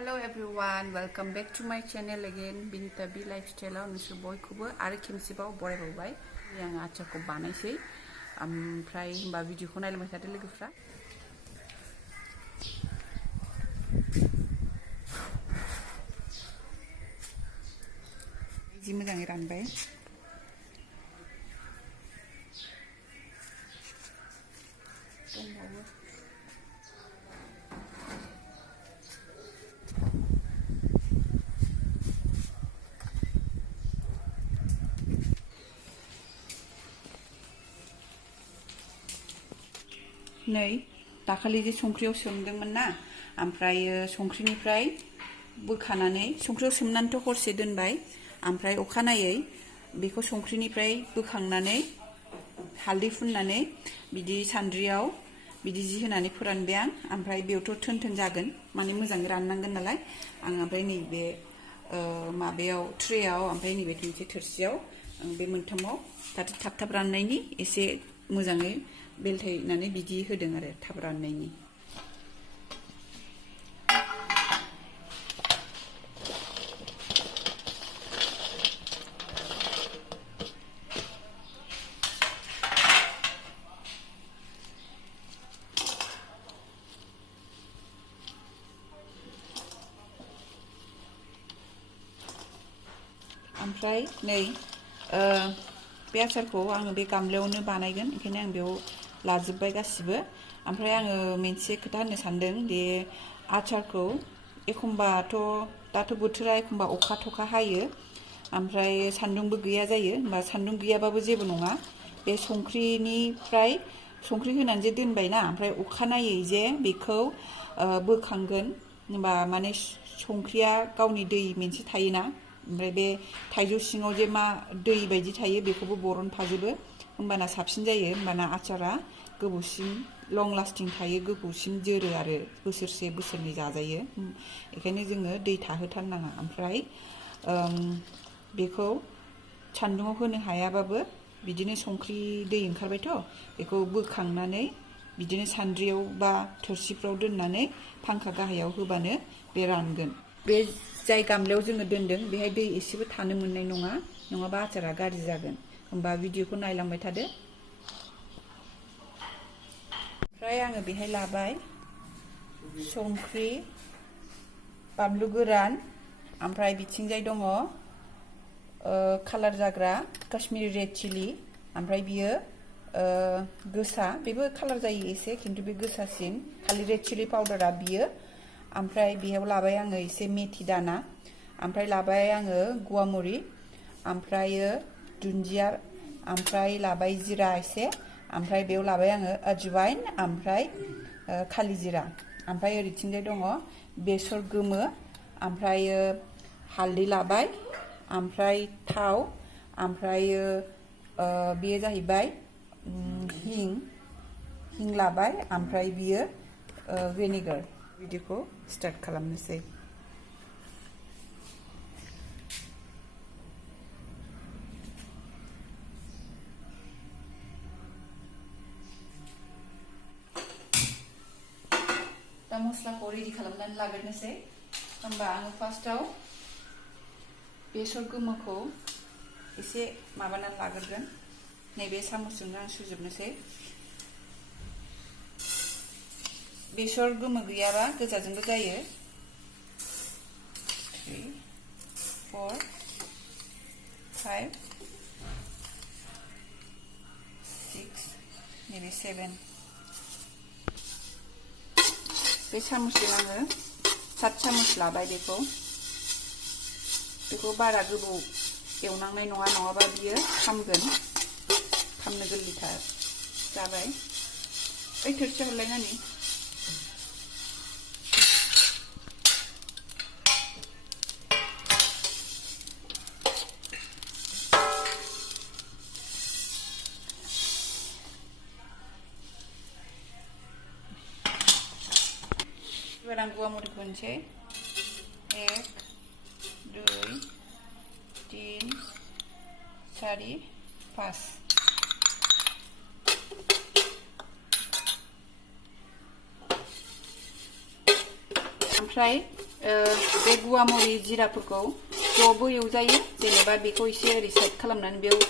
Hello everyone, welcome back to my channel again. Binita B lifestyle नोंसोर बयखौबो आरो खेमसेबाव बरायबावबाय। आं आचारखौ बानायसै। ओमफ्राय होनबा भिडिअखौ नायलांबाय थादो लोगोफ्रा। जि मोजाङै रानबाय। दंबावो। नै दाखालि जे संख्रियाव सोमदोंमोन ना ओमफ्राय संख्रिनिफ्राय बोखानानै संख्रियाव सोमनानैथ' हरसे दोनबाय ओमफ्राय अखानायै बेखौ संख्रिनिफ्राय बोखांनानै हालदै फुननानै बिदि सान्द्रियाव बिदि जि होनानै फोरानबाय आं ओमफ्राय बेयावथ' थोन थोन जागोन माने मोजाङै राननांगोन नालाय आं ओमफ्राय नैबे माबायाव ट्रेयाव ओमफ्राय नैबे मोनसे थोरसियाव बे मोनथामाव थाब थाब राननायनि एसे मोजाङै बेलथायनानै बिदि होदों आरो थाब राननायनि ओमफ्राय नै बे आचारखौ आङो बे गामलायावनो बानायगोन ओंखायनो आं बेयाव लाजोबबाय गासिबो ओमफ्राय आङो मोनसे खोथा होननो सानदों दे आचारखौ एखमबाथ' दाथ' बोथोरा एखमबा अखा थखा हायो ओमफ्राय सान्दुंबो गैया जायो होमबा सान्दुं गैयाबाबो जेबो नङा बे संख्रिनिफ्राय संख्रि होनानै जे दोनबायना ओमफ्राय अखानायै जे बेखौ बोखांगोन होमबा माने संख्रिया गावनि दै मोनसे थायोना ओमफ्राय बे थाइजौ सिङाव जे मा दै बायदि थायो बेखौबो बरनफाजोबो होमबाना साबसिन जायो होमबाना आचारा गोबावसिम लं लास्टिं थायो गोबावसिम जोरो आरो बोसोरसे बोसोरनै जाजायो बेखायनो जोङो दै थाहोथारनाङा ओमफ्राय बेखौ सान्दुङाव होनो हायाबाबो बिदिनो संख्रि दै ओंखारबायथ' बेखौ बोखांनानै बिदिनो सान्द्रियाव बा थोरसिफ्राव दोननानै फांखा गाहायाव होबानो बे रानगोन बे जाय गामलायाव जोङो दोनदों बेहाय दै एसेबो थानो मोननाय नङा नङाबा आचारा गाज्रि जागोन होमबा भिडिअखौ नायलांबाय थादो ओमफ्राय आङो बेहाय लाबाय संख्रि बानलु गोरान ओमफ्राय बिथिंजाय दङ कालार जाग्रा काश्मीरी रेड चिली ओमफ्राय बियो गोसा बेबो कालार जायो एसे खिन्थु बे गोसासिन खालि रेड चिली पाउडारा बियो ओमफ्राय बेयाव लाबाय आङो एसे मेथि दाना ओमफ्राय लाबाय आङो गुवामुरि ओमफ्रायो दुन्दिया ओमफ्राय लाबाय जिरा एसे ओमफ्राय बेयाव लाबाय आङो अजवाइन ओमफ्राय खालि जिरा ओमफ्राय ओरैथिंजाय दङ बेसर गोमो ओमफ्रायो हालदै लाबाय ओमफ्राय थाव ओमफ्रायो बेयो जाहैबाय हिं लाबाय ओमफ्राय बियो भिनेगार भिडिअखौ स्टार्ट खालामनोसै दा मस्लाखौ रेडि खालामनानै लाग्रोनोसै होमबा आङो फार्स्टआव बेसर गोमोखौ एसे माबानानै लाग्रोगोन नैबे सामसजोंनो आं सुजोबनोसै बेसर गोमो गैयाबा गोजाजोंबो जायो 3 4 5 6 नैबे 7 बे सामसजों आङो 7 सामस लाबाय बेखौ बारा गोबाव एवनांनाय नङा नङाबा बियो खामगोन खामनो गोरलैथार जाबाय ओइ थोरसि हरलायनानै एबार आं गुवामुरिखौ होनोसै 1 2 3 4 5 ओमफ्राय बे गुवामरि जिराफोरखौ ज'बो एवजायो जेनेबा बेखौ एसे ओरै साइड खालामनानै बेयाव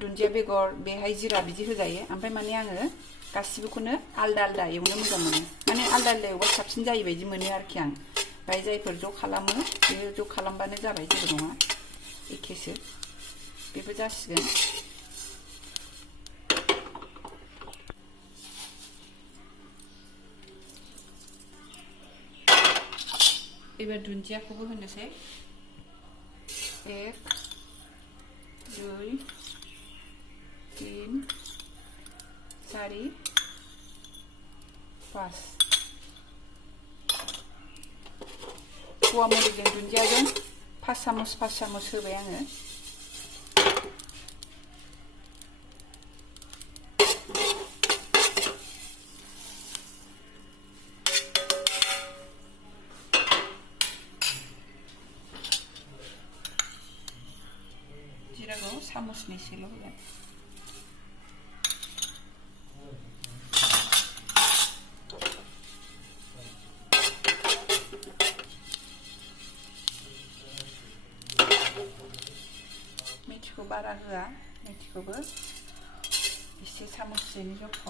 दुन्दिया बेगर बेहाय जिरा बिदि होजायो ओमफ्राय माने आङो गासिबोखौनो आलदा आलदा एवनो मोजां मोनो माने आलदा आलदा एवबा साबसिन जायो बायदि मोनो आरोखि आं ओमफ्राय जायफोर ज' खालामो बे ज' खालामबानो जाबाय जेबो नङा एखेसो बेबो जासिगोन एबार दुन्दियाखौबो होनोसै 1 2 3 4 5 गुवामरिजों दुन्दियाजों 5 चामच होबाय आङो जिराखौ चामचनैसोल' होगोन मेथिखौ बारा होआ मेथिखौबो एसे चामचसेनि जख'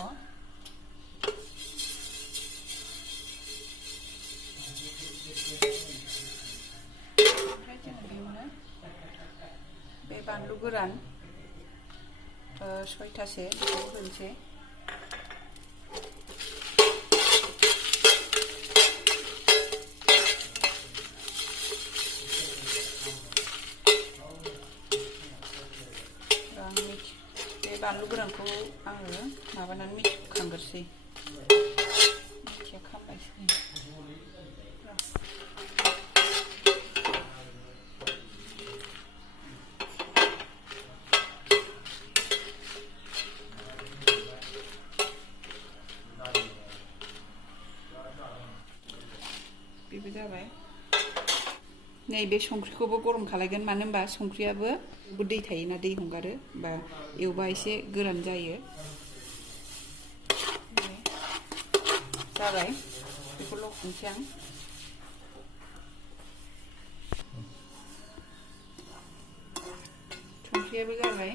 ओमफ्राय जोङो बेयावनो बे बानलु गोरान 6थासो बेखौ होनोसै बे बानलु गोरानखौ आङो माबानानै मिथिखांग्रोसै मिथिया खामबायसै बेबो जाबाय नैबे संख्रिखौबो गरम खालायगोन मानो होनबा संख्रियाबो दै थायोना दै हगारो बा एवबा एसे गोरान जायो जाबाय बेखौ लखबनोसै आं संख्रियाबो जाबाय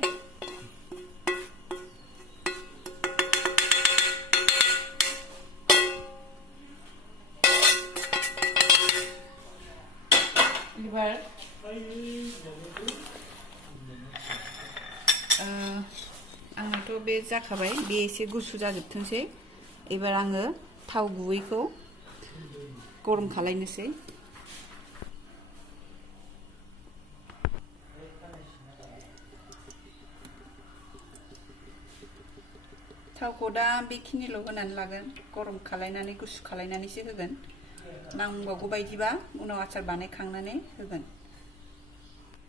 एबार आंनाथ' बे जाखाबाय बे एसे गुसु जाजोबथोंसै एबार आङो थाव गुबैखौ गरम खालायनोसै थावखौ दा बेखिनिल' होनानै लागोन गरम खालायनानै गुसु खालायनानैसो होगोन नांबावगौ बायदिबा उनाव आचार बानायखांनानै होगोन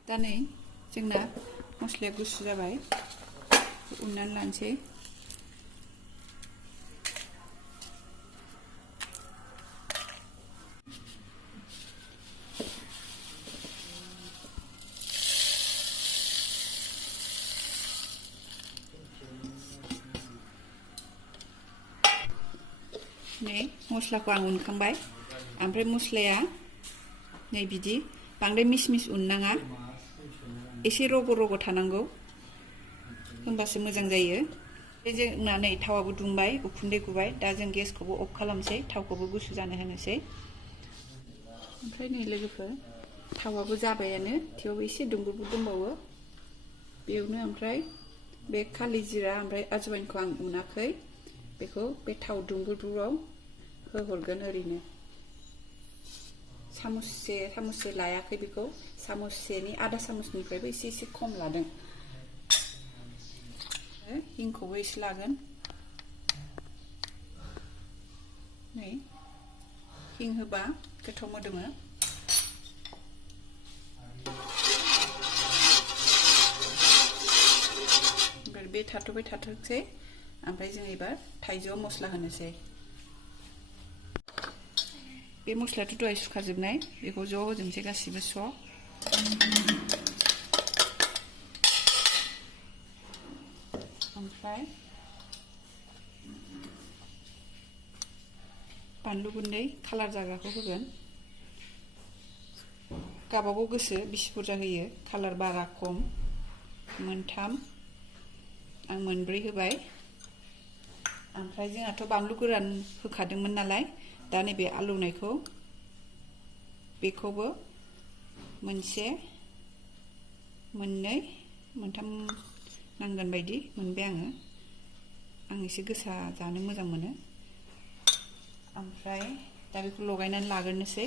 दा नै जोंना मस्लाया गुसु जाबाय उननानै लानोसै नै मस्लाखौ आं उनखांबाय ओमफ्राय मस्लाया नै बिदि बांद्राय मिस मिस उननाङा एसे रग' रग' थानांगौ होमबासो मोजां जायो जोंना नै थावाबो दुंबाय उखुन्दै गुबाय दा जों गेसखौबो अफ खालामसै थावखौबो गुसु जानो होनोसै ओमफ्राय नै लोगोफोर थावाबो जाबायानो थेवबो एसे दुंबुर दंबावो बेयावनो ओमफ्राय बे खालि जिरा ओमफ्राय आजवाइनखौ आं उनाखै बेखौ बे थाव दुंबुरआव होहरगोन ओरैनो सामुससे लायाखै बेखौ सामुससेनि आधा सामुसनिफ्रायबो एसे खम लादों हिंखौबो एसे लागोन नै हिं होबा गोथाव मोदोमो ओमफ्राय बे थाथ'बाय थाथोंसै ओमफ्राय जों एबार थाइजौ मस्ला होनोसै बे मस्लायाथ' दहाय सुखाजोबनाय बेखौ ज' होजोबनोसै गासिबो स' ओमफ्राय बानलु गुन्दै कालार जाग्राखौ होगोन गाबागाव गोसो बिसि बुरजा होयो कालार बारा खम मोनथाम आं मोनब्रै होबाय ओमफ्राय जोंहाथ' बानलु गोरान होखादोंमोन नालाय दा नैबे आलौनायखौ बेखौबो मोनसे मोननै मोनथाम नांगोन बायदि मोनबाय आं एसे गोसा जानो मोजां मोनो ओमफ्राय दा बेखौ लगायनानै लाग्रोनोसै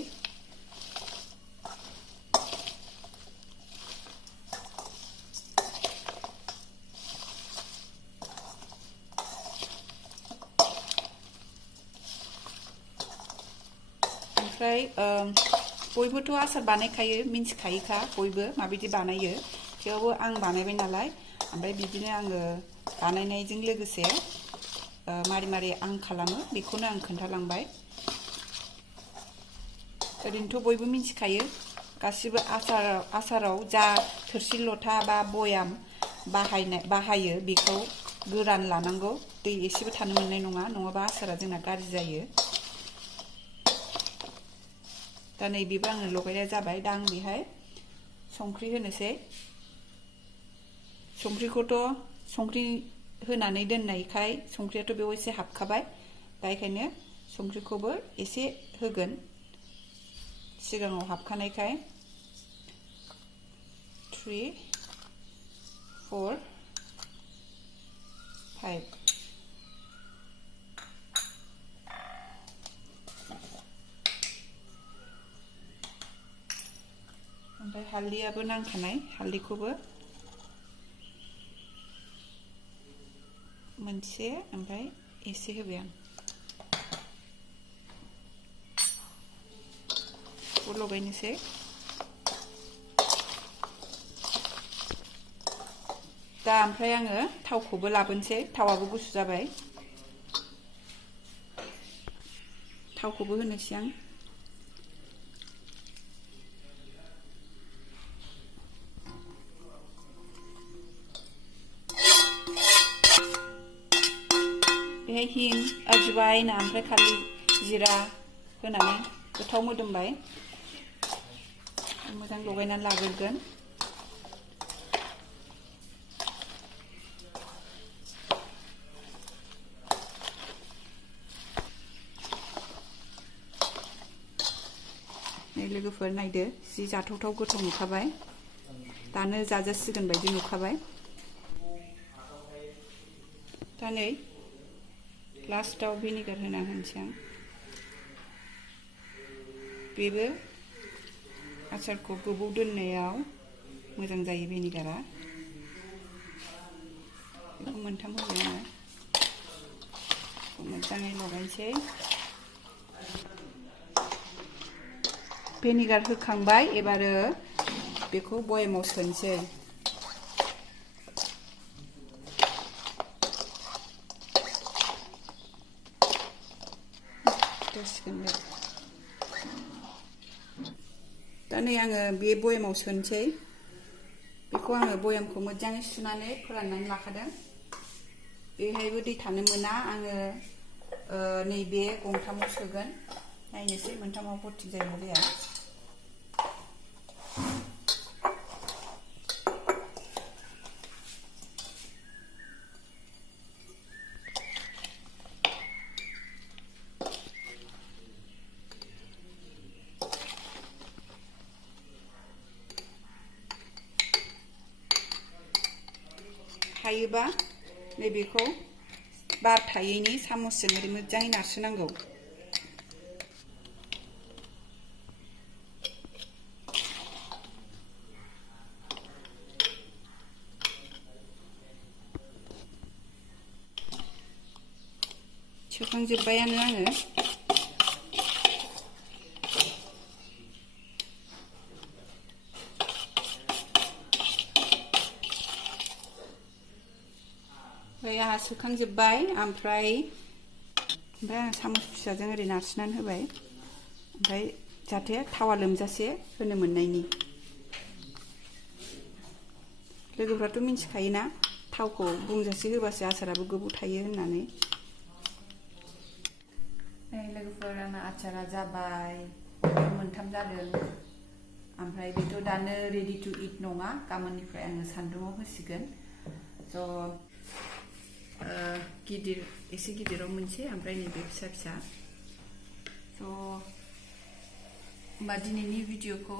ओमफ्राय बयबोथ' आसार बानायखायो मिन्थिखायोखा बयबो माबायदि बानायो थेवबो आं बानायबाय नालाय ओमफ्राय बिदिनो आङो बानायनायजों लोगोसे मारै मारै आं खालामो बेखौनो आं खोन्थालांबाय ओरैनोथ' बयबो मिन्थिखायो गासिबो आसाराव जा थोरसि लथा बा बयाम बाहायो बेखौ गोरान लानांगौ दै एसेबो थानो मोननाय नङा नङाबा आसारा जोंना गाज्रि जायो दा नैबेबो आङो लगायनाय जाबाय दा आं बेहाय संख्रि होनोसै संख्रिखौथ' संख्रि होनानै दोननायखाय संख्रियाथ' बेयाव एसे हाबखाबाय दा बेखायनो संख्रिखौबो एसे होगोन सिगाङाव हाबखानायखाय 3 4 5 ओमफ्राय हालदैयाबो नांखानाय हालदैखौबो मोनसे ओमफ्राय एसे होबाय आं बेखौ लगायनोसै दा ओमफ्राय आङो थावखौबो लाबोनोसै थावाबो गुसु जाबाय थावखौबो होनोसै आं बेहाय हिं आजवाइन ओमफ्राय खालि जिरा होनानै गोथाव मोदोमबाय मोजां लगायनानै लाग्रोगोन नै लोगोफोर नायदो जि जाथावथाव गोथाव नुखाबाय दानो जाजासिगोन बायदि नुखाबाय दा नै लास्टाव भिनेगार होना होनोसै आं बेबो आचारखौ गोबाव दोननायाव मोजां जायो भिनेगारा बेखौ मोनथाम होबाय आङो मोजाङै लगायनोसै भिनेगार होखांबाय एबारो बेखौ बयामाव सोनोसै दा नै आङो बे बयामाव सोनोसै बेखौ आङो बयामखौ मोजाङै सुनानै फोराननानै लाखादों बेहायबो दै थानो मोना आङो नैबे गंथामाव सोगोन नायनोसै मोनथामाव भर्ति जायो जाया हायोबा नैबेखौ बार थायैनि सामसजों ओरै मोजाङै नारसोनांगौ सोखांजोब्बायानो आङो आंहा सोखांजोब्बाय ओमफ्राय आं सामस फिसाजों ओरै नारसिनानै होबाय ओमफ्राय जाहाथे थावा लोमजासे होनो मोननायनि लोगोफ्राथ' मिन्थिखायोना थावखौ बुंजासे होबासो आसाराबो गोबाव थायो होननानै लोगोफोर आंना आंना आचारा जाबाय मोनथाम जादों ओमफ्राय बेथ' दानो रेडि टु इट नङा गाबोननिफ्राय आङो सान्दुङाव होसिगोन स' गिदिर एसे गिदिराव मोनसे ओमफ्राय नैबे फिसा फिसा स' होमबा दिनैनि भिडिअखौ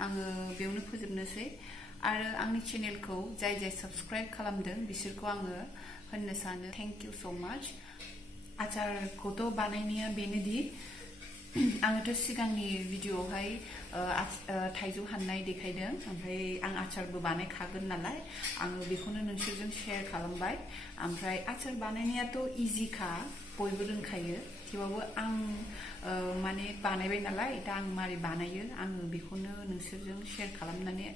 आङो बेयावनो फोजोबनोसै आरो आंनि चेनेलखौ जाय जाय साबस्क्राइब खालामदों बिसोरखौ आङो होननो सानो थेंक इउ स' माच आचारखौथ' बानायनाया बेनोदि आङोथ' सिगांनि भिडिअआवहाय थाइजौ हाननाय देखायदों ओमफ्राय आं आचारबो बानायखागोन नालाय आङो बेखौनो नोंसोरजों शेयार खालामबाय ओमफ्राय आचार बानायनायाथ' इजिखा बयबो रोंखायो थेवबाबो आं माने बानायबाय नालाय दा आं मारै बानायो आङो बेखौनो नोंसोरजों शेयार खालामनानै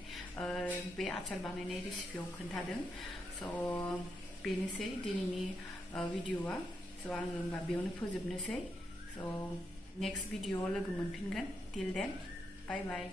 बे आचार बानायनाय रेसिपियाव खोन्थादों स' बेनोसै दिनैनि भिडिअआ स' आङो होमबा बेयावनो फोजोबनोसै स' नेक्स्ट भिडिअआव लोगो मोनफिनगोन टिल देन बाय बाय